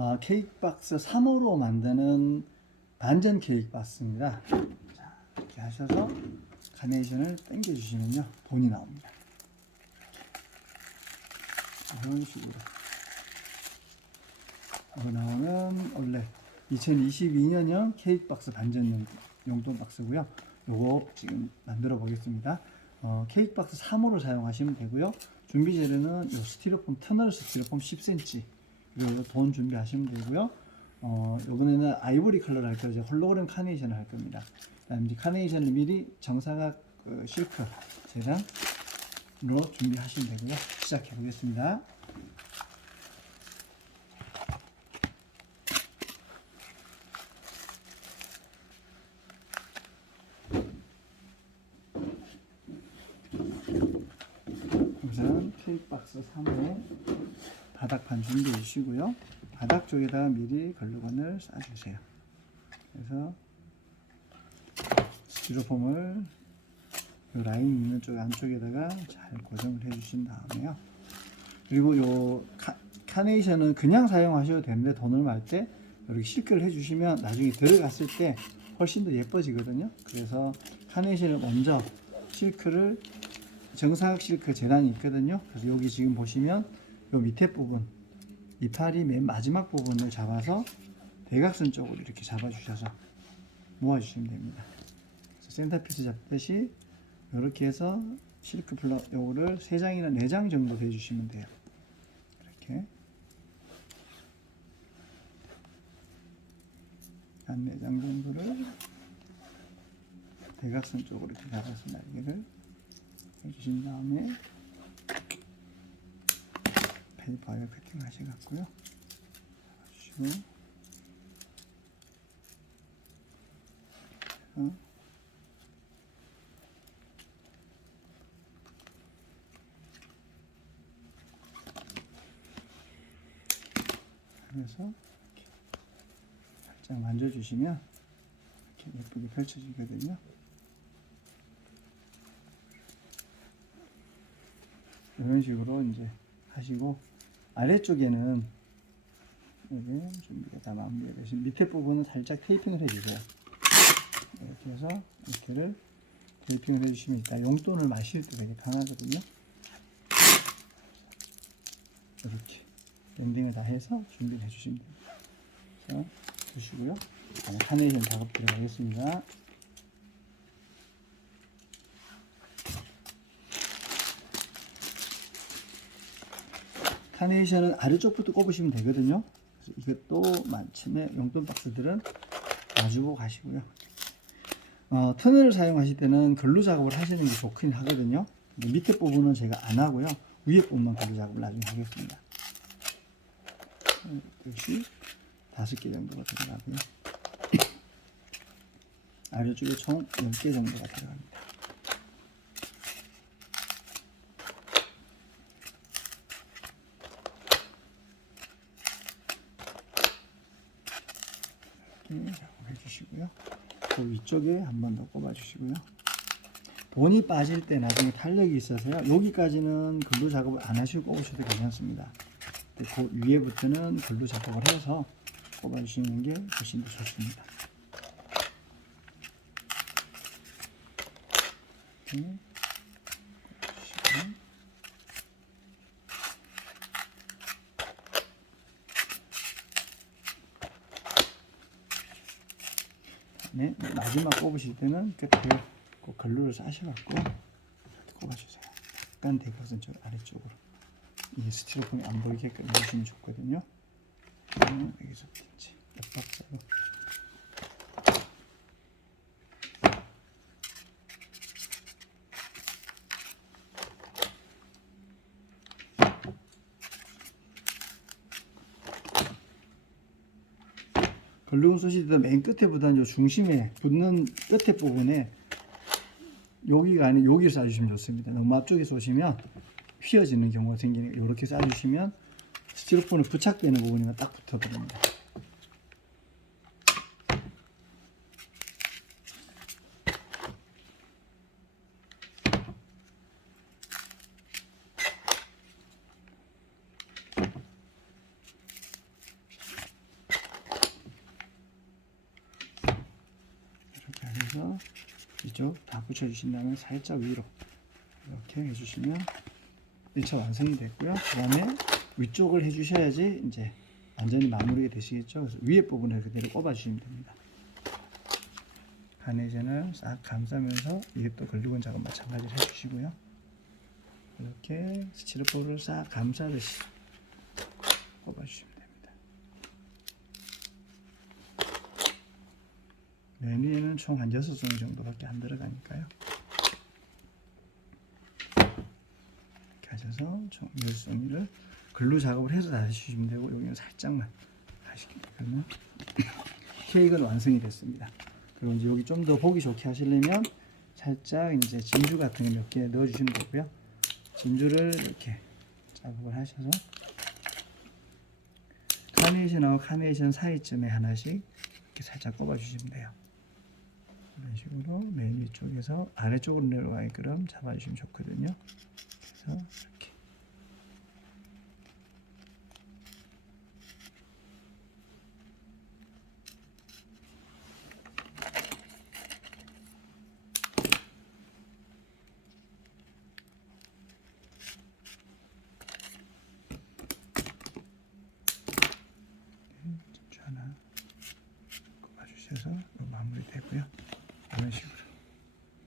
어, 케이크 박스 3호로 만드는 반전 케이크 박스입니다. 자, 이렇게 하셔서 카네이션을 당겨 주시면요. 본이 나옵니다. 이런 식으로. 이거 나오는 원래 2022년형 케이크 박스 반전 용- 용돈 박스고요. 요거 지금 만들어 보겠습니다. 어, 케이크 박스 3호를 사용하시면 되고요. 준비 재료는 요 스티로폼 터널 스티로폼 10cm 그리고 돈 준비하시면 되고요. 어, 요번에는 아이보리 컬러를 할 거죠. 홀로그램 카네이션을 할 겁니다. 그다음 이제 카네이션을 미리 정사각 그 실크 재단으로 준비하시면 되고요. 시작해 보겠습니다. 우선 케이크 박스 3호 바닥판 준비해 주시고요. 바닥 쪽에다가 미리 글루건을 싸주세요. 그래서 스티로폼을 요 라인 있는 쪽 안쪽에다가 잘 고정을 해 주신 다음에요. 그리고 요 카, 카네이션은 그냥 사용하셔도 되는데 돈을 말 때 이렇게 실크를 해 주시면 나중에 들어갔을 때 훨씬 더 예뻐지거든요. 그래서 카네이션을 먼저 실크를 정사각 실크 재단이 있거든요. 그래서 여기 지금 보시면 요 밑에 부분 이파리 맨 마지막 부분을 잡아서 대각선 쪽으로 이렇게 잡아주셔서 모아주시면 됩니다. 그래서 센터피스 잡듯이 이렇게 해서 실크 플러 요거를 세 장이나 네장 정도 대주시면 돼요. 이렇게 한네장 정도를 대각선 쪽으로 이렇게 잡아서 날개를 해주신 다음에 페이퍼에 커팅 하셔갖고요. 주시고 어? 그래서 살짝 만져주시면 이렇게 예쁘게 펼쳐지거든요. 이런 식으로 이제 하시고 아래쪽에는 여기 준비가 다 마무리가 되신 밑에 부분은 살짝 테이핑을 해주세요. 이렇게 해서 밑에를 테이핑을 해주시면 이따 용돈을 마실 때 되게 편하거든요. 이렇게 랜딩을 다 해서 준비를 해주시면 됩니다. 자, 보시고요. 다음에 카네이션 작업 들어가겠습니다. 카네이션은 아래쪽부터 꼽으시면 되거든요. 그래서 이것도 마침에 용돈 박스들은 놔주고 가시고요. 어, 터널을 사용하실 때는 글루 작업을 하시는 게 좋긴 하거든요. 밑에 부분은 제가 안 하고요. 위에 부분만 글루 작업을 나중에 하겠습니다. 역시 다섯 개 정도가 들어가고요. 아래쪽에 총 10개 정도가 들어갑니다. 이렇게 작업해 주시고요. 그 위쪽에 한 번 더 꼽아 주시고요. 본이 빠질 때 나중에 탄력이 있어서요. 여기까지는 글루 작업을 안 하시고 꼽으셔도 괜찮습니다. 그 위에부터는 글루 작업을 해서 꼽아 주시는 게 훨씬 더 좋습니다. 이렇게 꼽아주시고. 네, 마지막 꼽으실 때는 끝에 꼭 글루를 싸셔갖고 꼽아주세요. 약간 대각선 쪽 아래쪽으로 이 스티로폼이 안 보이게끔 해주시면 좋거든요. 그러면 여기서부터 옆박사로 쏘실 때도 맨 끝에 보다는 요 중심에 붙는 끝에 부분에 여기가 아닌 여기를 쏴주시면 좋습니다. 너무 앞쪽에 쏘시면 휘어지는 경우가 생기니까 이렇게 쏴주시면 스티로폼을 부착되는 부분이 딱 붙어버립니다. 이쪽 다 붙여주신 다음에 살짝 위로 이렇게 해주시면 1차 완성이 됐고요. 그 다음에 위쪽을 해주셔야지 이제 완전히 마무리가 되시겠죠. 그래서 위에 부분을 그대로 꼽아주시면 됩니다. 카네이션을 싹 감싸면서 이게 또 글루건 작업 마찬가지로 해주시고요. 이렇게 스티로폼을 싹 감싸듯이 꼽아주시면 위에는 총 한 6종이 정도밖에 안 들어가니까요. 이렇게 하셔서 총 10종이를 글루 작업을 해서 다 해주시면 되고 여기는 살짝만 하시면 그러면 케이크는 완성이 됐습니다. 그리고 이제 여기 좀 더 보기 좋게 하시려면 살짝 이제 진주 같은 거 몇 개 넣어주시면 되고요. 진주를 이렇게 작업을 하셔서 카네이션하고 카네이션 사이쯤에 하나씩 이렇게 살짝 꼽아주시면 돼요. 이런 식으로 맨 위쪽에서 아래쪽으로 내려가게끔 잡아주시면 좋거든요. 그래서 이렇게 진주 하나 꼽아주셔서 마무리 되고요.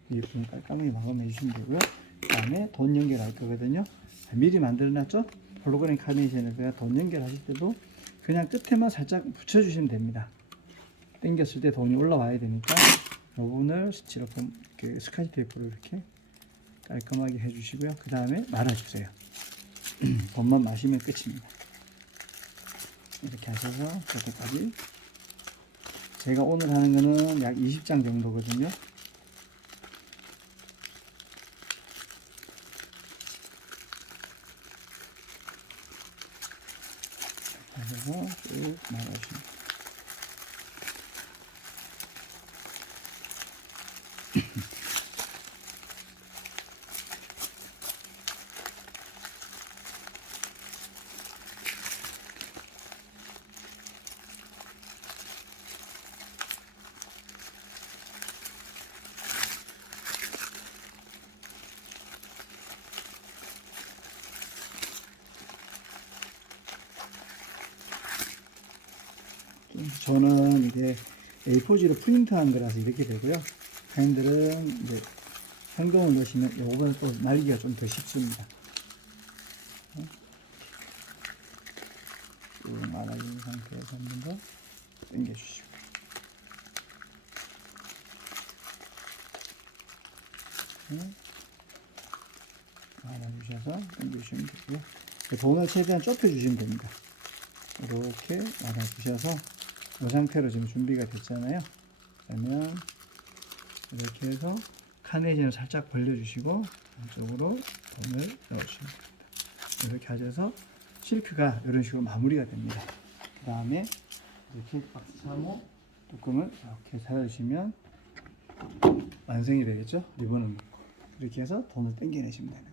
식으로 예쁜 깔끔하게 마감해 주시면 되고요. 그 다음에 돈 연결할 거거든요. 미리 만들어놨죠? 홀로그램 카네이션을 그냥 돈 연결하실 때도 그냥 끝에만 살짝 붙여주시면 됩니다. 당겼을 때 돈이 올라와야 되니까 이 부분을 스티로폼 그 스카치 테이프로 이렇게 깔끔하게 해주시고요. 그 다음에 말아주세요. 돈만 마시면 끝입니다. 이렇게 하셔서 저렇게까지 제가 오늘 하는 거는 약 20장 정도거든요. 하셔서 쭉 저는 이게 A4지로 프린트한 거라서 이렇게 되고요. 팬들은 이제 현금을 넣으시면 요거보다 또 날리기가 좀 더 쉽습니다. 쭉 말아준 상태에서 한 번 더 당겨주시고 네. 말아주셔서 당겨주시면 되고요. 돈을 최대한 좁혀주시면 됩니다. 이렇게 말아주셔서 이 상태로 지금 준비가 됐잖아요. 그러면 이렇게 해서 카네이션을 살짝 벌려주시고 안쪽으로 돈을 넣어주시면 됩니다. 이렇게 하셔서 실크가 이런 식으로 마무리가 됩니다. 그 다음에 이렇게 박스 사모 뚜껑을 이렇게 달아주시면 완성이 되겠죠? 리본을 넣고 이렇게 해서 돈을 당겨내시면 됩니다.